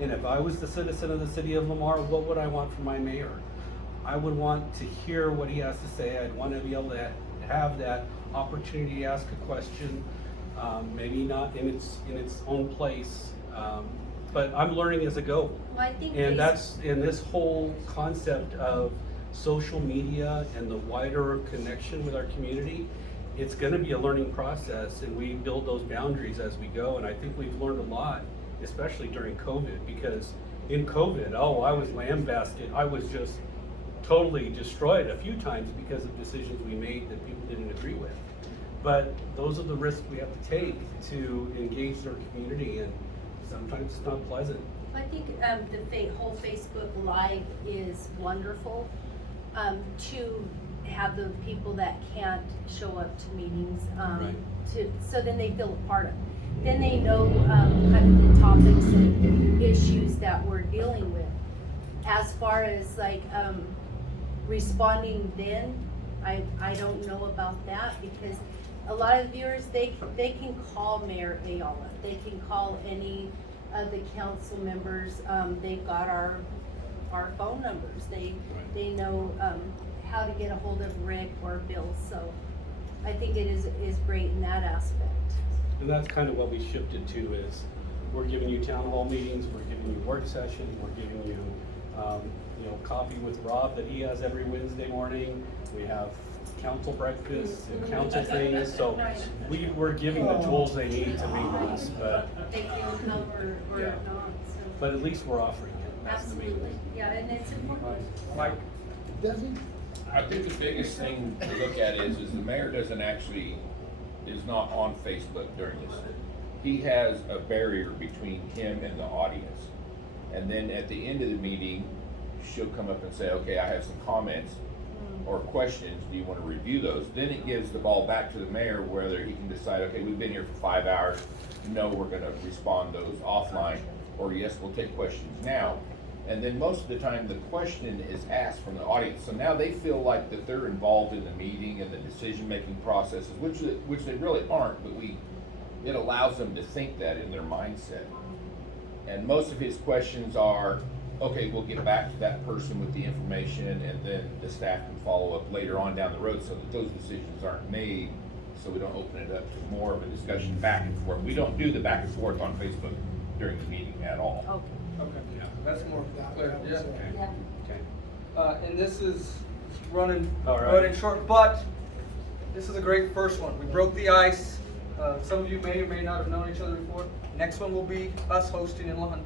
And if I was the citizen of the city of Lamar, what would I want from my mayor? I would want to hear what he has to say. I'd want to be able to have that opportunity to ask a question, maybe not in its own place, but I'm learning as I go. Well, I think And that's in this whole concept of social media and the wider connection with our community. It's going to be a learning process, and we build those boundaries as we go. And I think we've learned a lot, especially during COVID, because in COVID, I was lambasted. I was just totally destroyed a few times because of decisions we made that people didn't agree with. But those are the risks we have to take to engage our community, and sometimes it's not pleasant. I think the whole Facebook Live is wonderful to have the people that can't show up to meetings, Right. so then they feel a part of it. Then they know kind of the topics and issues that we're dealing with. As far as like responding then, I don't know about that, because a lot of viewers, they can call Mayor Ayala, they can call any of the council members, they've got our phone numbers, they know how to get a hold of Rick or Bill, so I think it is great in that aspect. And that's kind of what we shifted to, is we're giving you town hall meetings, we're giving you work sessions, we're giving you, coffee with Rob that he has every Wednesday morning. We have council breakfast and council things, so we're giving the tools they need to make this, but They can come or Yeah. not, so. but at least we're offering it. That's the main Absolutely, thing. yeah, and it's important. Mike? I think the biggest thing to look at is the mayor is not on Facebook during this. He has a barrier between him and the audience. And then at the end of the meeting, she'll come up and say, okay, I have some comments or questions, do you want to review those? Then it gives the ball back to the mayor, whether he can decide, okay, we've been here for 5 hours, no, we're gonna respond those offline, or yes, we'll take questions now. And then most of the time, the question is asked from the audience, so now they feel like that they're involved in the meeting and the decision-making processes, which they really aren't, but it allows them to think that in their mindset. And most of his questions are, okay, we'll get back to that person with the information, and then the staff can follow up later on down the road so that those decisions aren't made, so we don't open it up to more of a discussion back and forth. We don't do the back and forth on Facebook during the meeting at all. Okay. Okay, that's more clear, yeah. Yeah. Okay. And this is running All right. short, but this is a great first one. We broke the ice. Some of you may or may not have known each other before. Next one will be us hosting in London.